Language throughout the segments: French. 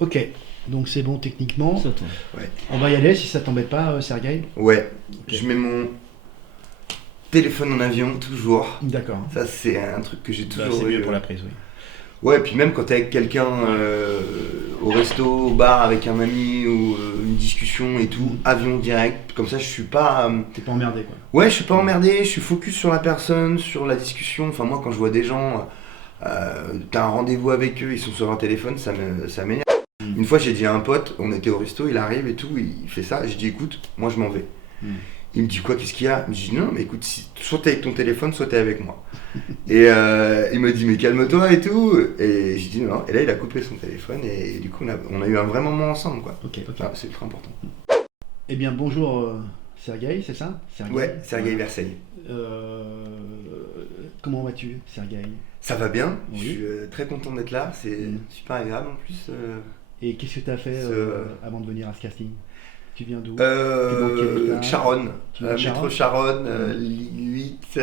Ok, donc c'est bon techniquement. Ça tourne. Ouais. On va y aller si ça t'embête pas, Sergueï. Ouais, Ok. je mets mon téléphone en avion toujours. D'accord. Ça, c'est un truc que j'ai Bah, toujours c'est eu. mieux pour la prise, oui. Ouais, puis même quand t'es avec quelqu'un au resto, au bar, avec un ami ou une discussion et tout, avion direct, comme ça je suis pas. T'es pas emmerdé, quoi. Ouais, je suis pas emmerdé, je suis focus sur la personne, sur la discussion. Enfin, moi, quand je vois des gens, t'as un rendez-vous avec eux, ils sont sur leur téléphone, ça m'énerve. Une fois, j'ai dit à un pote, on était au resto, il arrive et tout, il fait ça. J'ai dit, écoute, moi je m'en vais. Il me dit quoi, qu'est-ce qu'il y a? Je me dis non, mais écoute, soit t'es avec ton téléphone, soit t'es avec moi. Et il me dit, mais calme-toi et tout. Et je dis non. Et là, il a coupé son téléphone et du coup, on a eu un vrai moment ensemble, quoi. Ok. Ah, c'est très important. Eh bien, bonjour Sergueï, c'est ça? Sergueï. Ouais, Sergueï Verseille. Comment vas-tu, Sergueï? Ça va bien, Oui. je suis très content d'être là, c'est super agréable en plus. Et qu'est-ce que tu as fait avant de venir à ce casting? Tu viens d'où? Charonne, Tu viens de métro Charonne Charonne, ligne 8,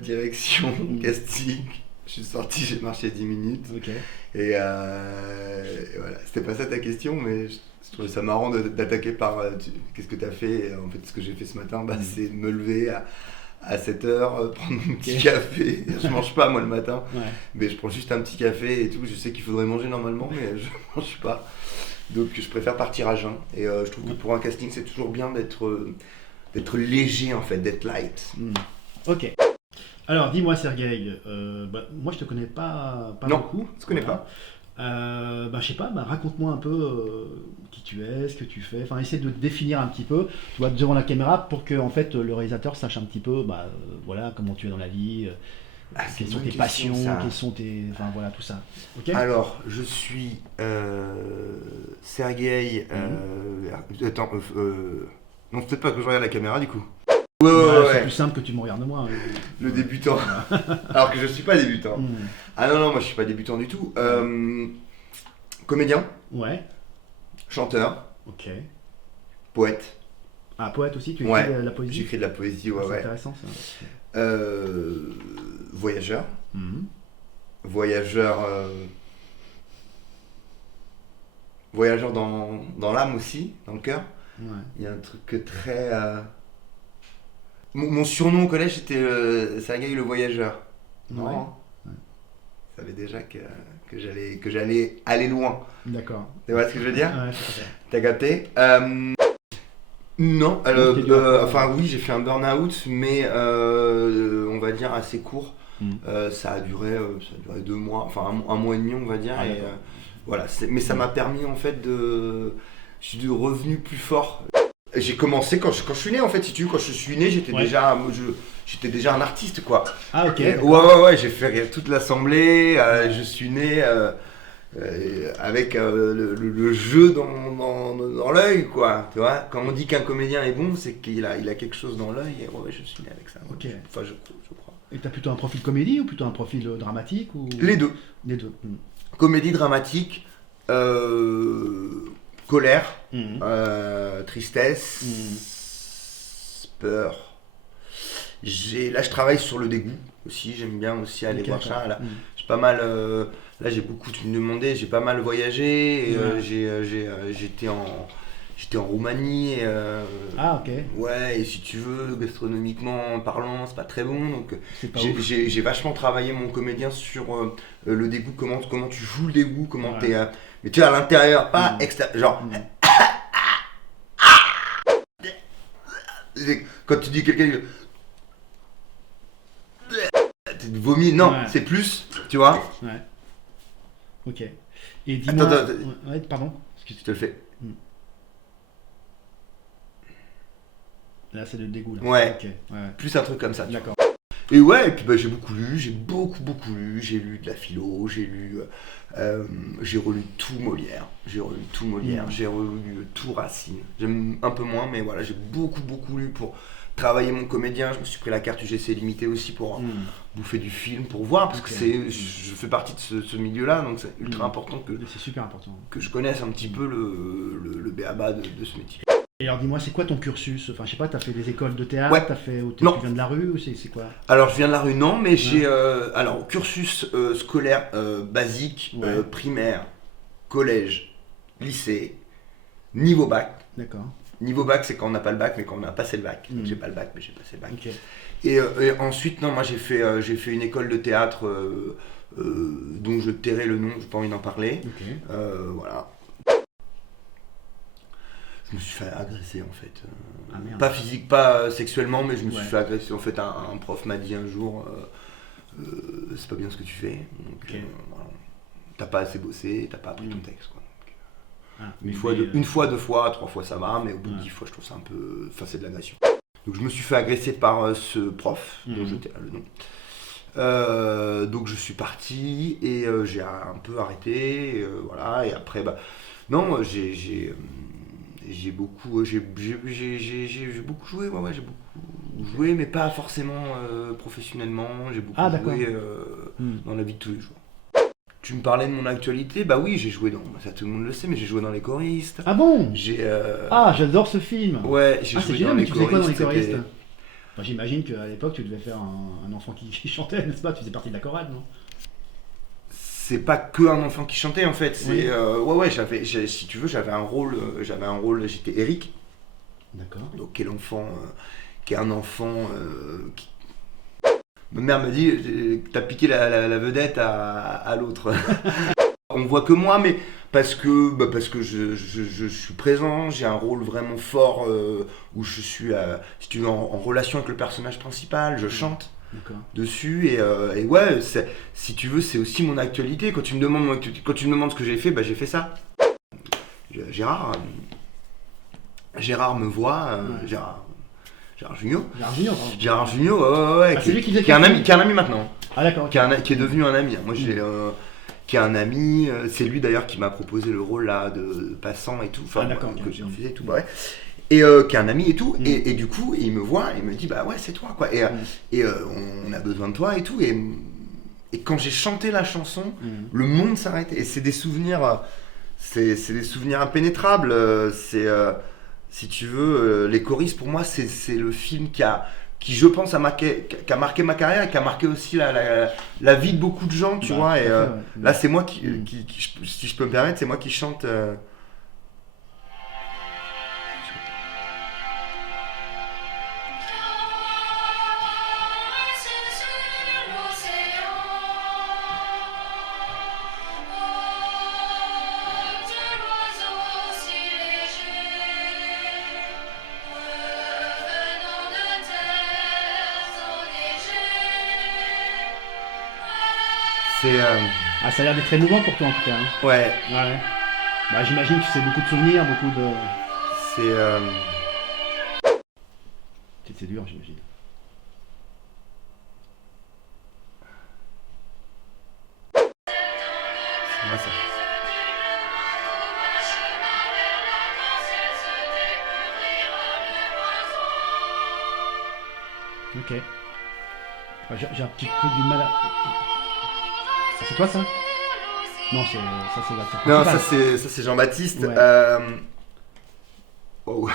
direction casting. Je suis sorti, j'ai marché 10 minutes. Ok. Et voilà, c'était pas ça ta question, mais je trouvais ça marrant d'attaquer par qu'est-ce que t'as fait. Et en fait, ce que j'ai fait ce matin, c'est de me lever à 7h, prendre mon petit café. Je mange pas moi le matin, mais je prends juste un petit café et tout. Je sais qu'il faudrait manger normalement, mais je mange pas. Donc je préfère partir à jeun. Et je trouve que pour un casting, c'est toujours bien d'être léger en fait, d'être light. Ok. Alors dis-moi Sergueï, moi je te connais pas Non, beaucoup. je te connais pas. Je sais pas, raconte-moi un peu qui tu es, ce que tu fais, enfin essaie de te définir un petit peu, tu vois, devant la caméra pour que en fait le réalisateur sache un petit peu voilà comment tu es dans la vie, quelles sont tes passions, quelles sont tes, enfin voilà tout ça. Ok. Alors je suis Sergueï. Attends, non, peut-être pas que je regarde la caméra du coup. C'est plus simple que tu me regardes moi. Le débutant. Alors que je suis pas débutant. Ah non, moi je suis pas débutant du tout. Comédien. Ouais. Chanteur. Ok. Poète. Ah, poète aussi, tu écris de la poésie? J'écris de la poésie, C'est intéressant ça. Voyageur. Voyageur dans l'âme aussi, dans le cœur. Ouais. Il y a un truc très... Mon surnom au collège c'était Sergueï le voyageur. Non. Ouais. Je savais déjà que j'allais aller loin. D'accord. Tu vois ce que je veux dire? Ouais, tout à fait. T'as capté? Non, enfin oui, j'ai fait un burn-out, mais on va dire assez court. Ça a duré 2 mois, enfin un mois et demi on va dire. Ah, et voilà, mais ça m'a permis en fait je suis revenu plus fort. J'ai commencé quand je suis né en fait, si tu veux, quand je suis né, j'étais déjà un artiste quoi. Ah ok. Ouais, j'ai fait toute l'assemblée, je suis né avec le jeu dans l'œil quoi, tu vois. Quand on dit qu'un comédien est bon, c'est qu'il a quelque chose dans l'œil et ouais, je suis né avec ça. Ok. Enfin, je crois. Et t'as plutôt un profil comédie ou plutôt un profil dramatique ou... Les deux. Les deux. Comédie dramatique, colère, tristesse, peur. Là, je travaille sur le dégoût aussi. J'aime bien aussi aller voir ça. Là, j'ai pas mal. Là, j'ai beaucoup. Tu me demandais. J'ai pas mal voyagé. Et, j'étais en Roumanie. Ah ok. Ouais. Et si tu veux, gastronomiquement parlant, c'est pas très bon. Donc, C'est pas j'ai vachement travaillé mon comédien sur le dégoût. Comment tu joues le dégoût. Comment t'es. Mais tu es à l'intérieur, pas extérieur. Genre. Quand tu dis quelqu'un. Tu vomis, non, c'est plus, tu vois. Ouais. Ok. Et dis-moi. Attends. Ouais, pardon. Je te le fais. Là, c'est le dégoût. Là. Ouais. Ok. Ouais. Plus un truc comme ça. D'accord. Et ouais, et puis j'ai beaucoup lu, j'ai beaucoup lu. J'ai lu de la philo, j'ai relu tout Molière. J'ai relu tout Racine. J'aime un peu moins, mais voilà, j'ai beaucoup lu pour travailler mon comédien. Je me suis pris la carte UGC limitée aussi pour bouffer du film, pour voir, parce que je fais partie de ce milieu-là, donc c'est ultra important c'est super important que je connaisse un petit peu le b.a.-ba de ce métier. Et alors dis-moi, c'est quoi ton cursus? Enfin, je sais pas, t'as fait des écoles de théâtre, Ouais. tu viens de la rue ou c'est quoi? Alors je viens de la rue, non, mais j'ai cursus scolaire basique, primaire, collège, lycée, niveau bac. D'accord. Niveau bac, c'est quand on n'a pas le bac, mais quand on a passé le bac. Donc, Mm. j'ai pas le bac, mais j'ai passé le bac. Ok. Et ensuite, non, moi j'ai fait une école de théâtre dont je tairai le nom, j'ai pas envie d'en parler. Ok. Voilà. Je me suis fait agresser en fait. Ah, merde. Pas physique, pas sexuellement, mais je me suis Ouais. fait agresser. En fait, un prof m'a dit un jour c'est pas bien ce que tu fais. Donc, Ok. voilà. T'as pas assez bossé, t'as pas appris ton Mm. texte. Quoi. Ah, Une mais- fois, mais, une fois, 2 fois, 3 fois ça va, mais au bout de Ouais. 10 fois, je trouve ça un peu. Enfin, c'est de l'agression. Donc, je me suis fait agresser par ce prof, dont je tairai le nom. Donc, je suis parti et j'ai un peu arrêté. Voilà, et après, bah. Non, j'ai beaucoup. J'ai beaucoup joué, ouais, j'ai beaucoup joué, mais pas forcément professionnellement. J'ai beaucoup Ah, d'accord. joué Mm. dans la vie de tous les jours. Tu me parlais de mon actualité, bah oui, j'ai joué dans. Ça tout le monde le sait, mais j'ai joué dans Les Choristes. Ah bon? J'ai. Ah, j'adore ce film. Ouais, j'ai Ah, c'est joué génial, dans mais Les tu faisais quoi dans les Choristes. choristes? Enfin, j'imagine qu'à l'époque, tu devais faire un enfant qui chantait, n'est-ce pas? Tu faisais partie de la chorale, non? C'est pas que un enfant qui chantait en fait. C'est Oui. ouais, si tu veux, j'avais un rôle. J'étais Eric, D'accord. donc qui est un enfant qui. Ma mère me dit t'as piqué la vedette à l'autre. On voit que moi, mais parce que je suis présent, j'ai un rôle vraiment fort où je suis si tu veux, en relation avec le personnage principal, je chante D'accord. dessus et ouais, si tu veux, c'est aussi mon actualité. Quand tu me demandes ce que j'ai fait, bah j'ai fait ça. Gérard me voit, Ouais. Gérard Jugnot. Gérard Junior, hein. Gérard Jugnot, ouais, Ah, c'est lui qui faisait qui est un Cathy. ami, qui est un ami maintenant. Ah, d'accord. Qui est devenu un ami. Moi, qui est un ami. C'est lui d'ailleurs qui m'a proposé le rôle là de passant et tout. Enfin, Ah, d'accord, que ok. j'ai refusé et tout. Ouais. Et qui est un ami et tout. Mm. Et du coup, il me voit et il me dit bah ouais, c'est toi quoi. Et on a besoin de toi et tout. Et quand j'ai chanté la chanson, Mm. le monde s'arrête. Et c'est des souvenirs. C'est des souvenirs impénétrables. Si tu veux, Les Choristes, pour moi, c'est le film qui je pense, qui a marqué ma carrière et qui a marqué aussi la vie de beaucoup de gens, tu Bah, vois. tout à Et fait, ouais. là, c'est moi qui, Mm. si je peux me permettre, c'est moi qui chante. C'est. Ah, ça a l'air d'être émouvant pour toi en tout cas, hein. Ouais, Ouais. Bah, j'imagine que c'est beaucoup de souvenirs, beaucoup de. c'est. C'est dur, j'imagine. C'est moi ça. Ok. Ouais, j'ai un petit peu du mal à. Ah, c'est toi ça? Non, ça c'est l'acteur Non, principal. ça c'est Jean-Baptiste. Ouais. Wow.